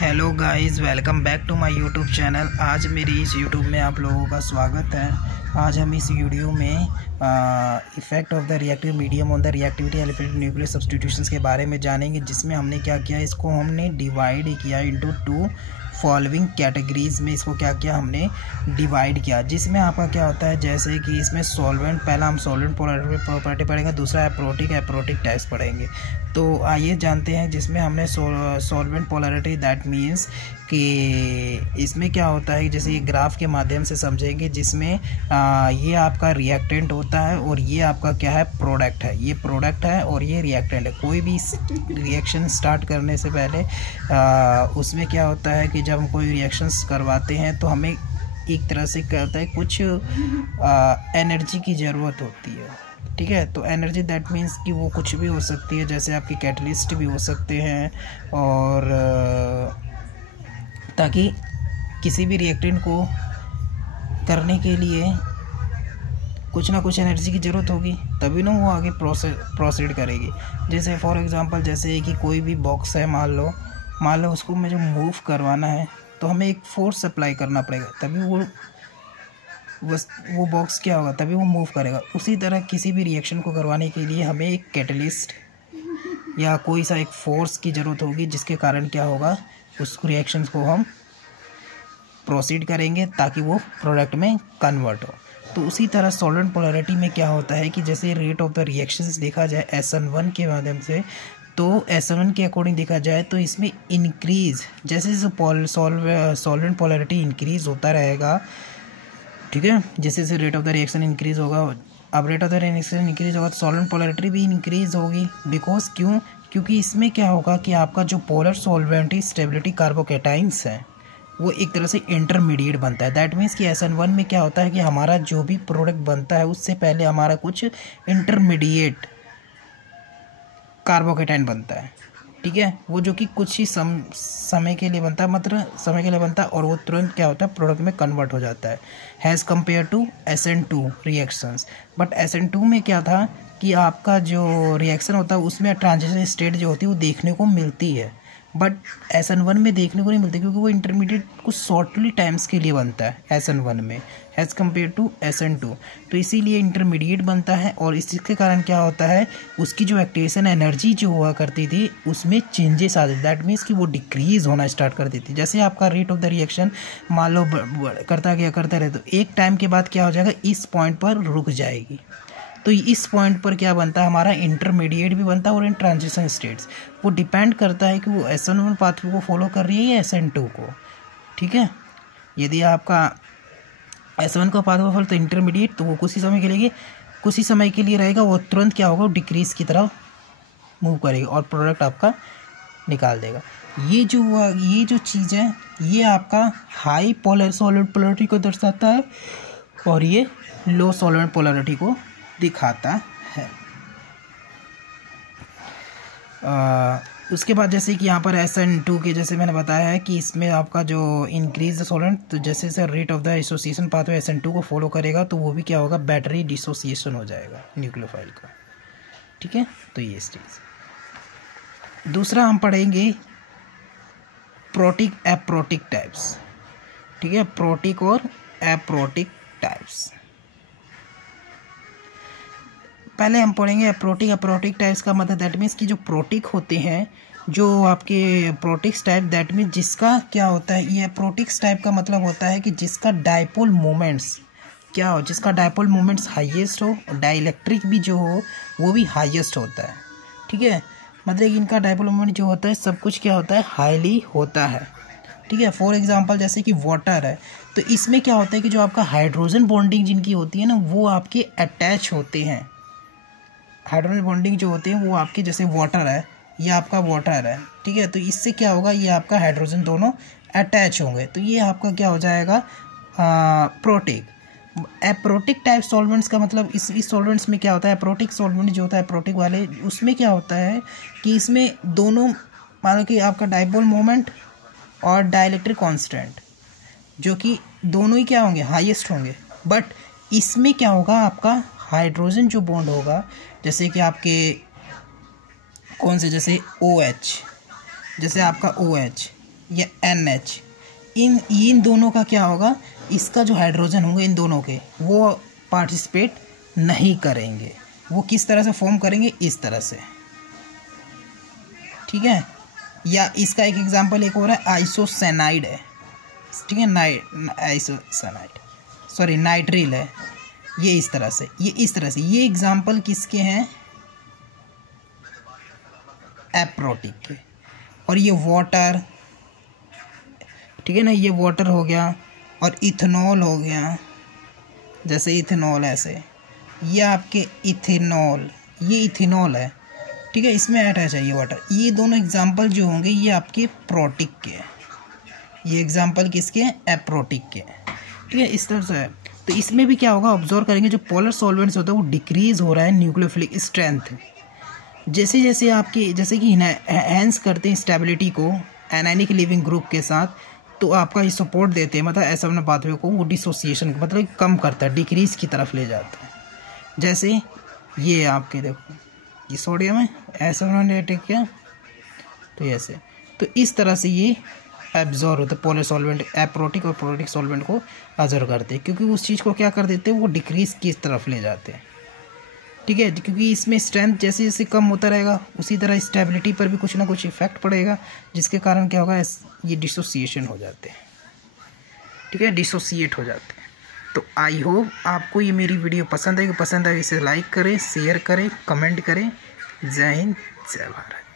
Hello guys, welcome back to my YouTube channel. आज मेरी इस यूट्यूब में आप लोगों का स्वागत है। आज हम इस वीडियो में effect of the reactive medium on the reactivity elephant nuclear substitutions के बारे में जानेंगे, जिसमें हमने क्या किया, इसको हमने डिवाइड किया इनटू टू फॉलोइंग कैटेगरीज में। इसको क्या किया, हमने डिवाइड किया, जिसमें आपका क्या होता है, जैसे कि इसमें सॉल्वेंट, पहला हम सॉल्वेंट प्रॉपर्टी पढ़ेंगे, दूसरा एप्रोटिक टाइप्स पढ़ेंगे। तो आइए जानते हैं, जिसमें हमने सॉल्वेंट पोलैरिटी, दैट मीन्स कि इसमें क्या होता है, जैसे ये ग्राफ के माध्यम से समझेंगे, जिसमें ये आपका रिएक्टेंट होता है और ये आपका क्या है, प्रोडक्ट है। ये प्रोडक्ट है और ये रिएक्टेंट है। कोई भी रिएक्शन स्टार्ट करने से पहले उसमें क्या होता है कि जब हम कोई रिएक्शंस करवाते हैं तो हमें एक तरह से क्या होता है, कुछ एनर्जी की ज़रूरत होती है। ठीक है, तो एनर्जी दैट मीन्स कि वो कुछ भी हो सकती है, जैसे आपके कैटलिस्ट भी हो सकते हैं, और ताकि किसी भी रिएक्टेंट को करने के लिए कुछ ना कुछ एनर्जी की ज़रूरत होगी, तभी ना वो आगे प्रोसीड करेगी। जैसे फॉर एग्जांपल, जैसे कि कोई भी बॉक्स है, मान लो उसको मुझे मूव करवाना है, तो हमें एक फोर्स अप्लाई करना पड़ेगा, तभी वो बॉक्स क्या होगा, तभी वो मूव करेगा। उसी तरह किसी भी रिएक्शन को करवाने के लिए हमें एक कैटलिस्ट या कोई सा एक फोर्स की ज़रूरत होगी, जिसके कारण क्या होगा, उस रिएक्शंस को हम प्रोसीड करेंगे ताकि वो प्रोडक्ट में कन्वर्ट हो। तो उसी तरह सॉल्वेंट पोलैरिटी में क्या होता है कि जैसे रेट ऑफ द रिएक्शंस देखा जाए SN1 के माध्यम से, तो SN1 के अकॉर्डिंग देखा जाए तो इसमें इंक्रीज, जैसे सॉल्वेंट पोलैरिटी इंक्रीज होता रहेगा, ठीक है, जैसे जैसे rate of the reaction increase होगा, अब rate of the reaction increase होगा तो सॉल्वेंट पोलैरिटी भी इंक्रीज होगी। बिकॉज क्योंकि इसमें क्या होगा कि आपका जो पोलर सॉल्वेंट स्टेबिलिटी कार्बोकैटाइंस है, वो एक तरह से इंटरमीडिएट बनता है। दैट मीन्स कि SN1 में क्या होता है कि हमारा जो भी प्रोडक्ट बनता है, उससे पहले हमारा कुछ इंटरमीडिएट कार्बोकैटाइन बनता है। ठीक है, वो जो कि कुछ ही समय के लिए बनता है, मतलब समय के लिए बनता है, और वो तुरंत क्या होता है, प्रोडक्ट में कन्वर्ट हो जाता है, has compare to SN2 reactions. But SN2 में क्या था कि आपका जो रिएक्शन होता है उसमें ट्रांजिशन स्टेट जो होती है वो देखने को मिलती है, बट SN1 में देखने को नहीं मिलती, क्योंकि वो इंटरमीडिएट कुछ शॉर्टली टाइम्स के लिए बनता है SN1 में, एज़ कम्पेयर टू SN2। तो इसीलिए इंटरमीडिएट बनता है, और इसके कारण क्या होता है, उसकी जो एक्टिवेशन एनर्जी जो हुआ करती थी उसमें चेंजेस आ जाते। दैट मीन्स कि वो डिक्रीज होना स्टार्ट कर देती। जैसे आपका रेट ऑफ द रिएक्शन मान लो करता रहे, तो एक टाइम के बाद क्या हो जाएगा, इस पॉइंट पर रुक जाएगी। तो इस पॉइंट पर क्या बनता है, हमारा इंटरमीडिएट भी बनता है और इन ट्रांजिशन स्टेट्स। वो डिपेंड करता है कि वो SN1 पाथवे को फॉलो कर रही है या SN2 को। ठीक है, यदि आपका SN1 का पाथवे फॉलो तो इंटरमीडिएट, तो वो कुछ ही समय के लिए रहेगा, वो तुरंत क्या होगा, डिक्रीज की तरफ मूव करेगा और प्रोडक्ट आपका निकाल देगा। ये जो चीज़ है, ये आपका हाई सॉल्वेंट पोलैरिटी को दर्शाता है, और ये लो सॉल्वेंट पोलैरिटी को दिखाता है। उसके बाद जैसे कि यहाँ पर SN2 के, जैसे मैंने बताया है कि इसमें आपका जो इंक्रीज सॉल्वेंट, तो जैसे जैसे rate of the association pathway SN2 को फॉलो करेगा, तो वो भी क्या होगा, बैटरी डिसोसिएशन हो जाएगा न्यूक्लियोफाइल का। ठीक है, तो ये चीज़। दूसरा हम पढ़ेंगे प्रोटिक एप्रोटिक टाइप्स। ठीक है, प्रोटिक और एप्रोटिक टाइप्स पहले हम पढ़ेंगे। एप्रोटिक टाइप्स का मतलब दैट मीन्स कि जो प्रोटिक होते हैं, जो आपके प्रोटिक्स टाइप, दैट मीन्स जिसका क्या होता है, ये प्रोटिक्स टाइप का मतलब होता है कि जिसका डायपोल मोमेंट्स क्या हो, जिसका डायपोल मोमेंट्स हाईएस्ट हो, और डाइलेक्ट्रिक भी जो हो वो भी हाईएस्ट होता है। ठीक है, मतलब इनका डायपोल मोमेंट जो होता है, सब कुछ क्या होता है, हाईली होता है। ठीक है, फॉर एग्जांपल जैसे कि वाटर है, तो इसमें क्या होता है कि जो आपका हाइड्रोजन बॉन्डिंग जिनकी होती है ना, वो आपके अटैच होते हैं। हाइड्रोजन बॉन्डिंग जो होती है वो आपकी, जैसे वाटर है, ये आपका वाटर है। ठीक है, तो इससे क्या होगा, ये आपका हाइड्रोजन दोनों अटैच होंगे, तो ये आपका क्या हो जाएगा, प्रोटिक। एप्रोटिक टाइप सॉल्वेंट्स का मतलब इस सॉल्वेंट्स में क्या होता है, एप्रोटिक सॉल्वेंट जो होता है, एप्रोटिक वाले, उसमें क्या होता है कि इसमें दोनों, मान लो कि आपका डायपोल मोमेंट और डाइलेक्ट्रिक कांस्टेंट, जो कि दोनों ही क्या होंगे, हाईएस्ट होंगे। बट इसमें क्या होगा, आपका हाइड्रोजन जो बॉन्ड होगा, जैसे कि आपके कौन से, जैसे OH, जैसे आपका OH, या NH, इन दोनों का क्या होगा, इसका जो हाइड्रोजन होंगे इन दोनों के, वो पार्टिसिपेट नहीं करेंगे। वो किस तरह से फॉर्म करेंगे, इस तरह से, ठीक है। या इसका एक एग्जांपल एक और है, आइसोसाइनाइड है, ठीक है, नाइट्रिल है, ये इस तरह से, ये एग्जांपल किसके हैं, एप्रोटिक के। और ये वाटर, ठीक है ना, ये वाटर हो गया, और इथेनॉल हो गया, जैसे इथेनॉल ऐसे, ये आपके इथेनॉल, ये इथेनॉल है, ठीक है, इसमें अटैच है ये वाटर। ये दोनों एग्जांपल जो होंगे ये आपके प्रोटिक के हैं, ये एग्जांपल किसके हैं, एप्रोटिक के, ठीक है, इस तरह से है। तो इसमें भी क्या होगा, ऑब्जर्व करेंगे जो पोलर सॉल्वेंट्स होता है वो डिक्रीज हो रहा है न्यूक्लियोफिलिक स्ट्रेंथ, जैसे जैसे आपके, जैसे कि एनहांस करते हैं स्टेबिलिटी को एनायनिक लिविंग ग्रुप के साथ, तो आपका ये सपोर्ट देते हैं, मतलब ऐसा अपने पाथवे को वो डिसोसिएशन को मतलब कम करता है, डिक्रीज की तरफ ले जाता है। जैसे ये आपके देखो, ये सोडियम है, ऐसा उन्होंने अटैक किया, तो ऐसे, तो इस तरह से ये एब्जॉर्ब होता है, पोलर सॉल्वेंट एप्रोटिक और प्रोटिक सॉल्वेंट को एब्जॉर्ब करते हैं, क्योंकि उस चीज़ को क्या कर देते हैं, वो डिक्रीज की तरफ ले जाते हैं, ठीक है, क्योंकि इसमें स्ट्रेंथ जैसे जैसे कम होता रहेगा उसी तरह स्टेबिलिटी पर भी कुछ ना कुछ इफेक्ट पड़ेगा, जिसके कारण क्या होगा, ये डिसोसिएशन हो जाते हैं, ठीक है, डिसोसिएट हो जाते हैं। तो आई होप आपको ये मेरी वीडियो पसंद आई, इसे लाइक करें, शेयर करें, कमेंट करें। जय हिंद, जय भारत।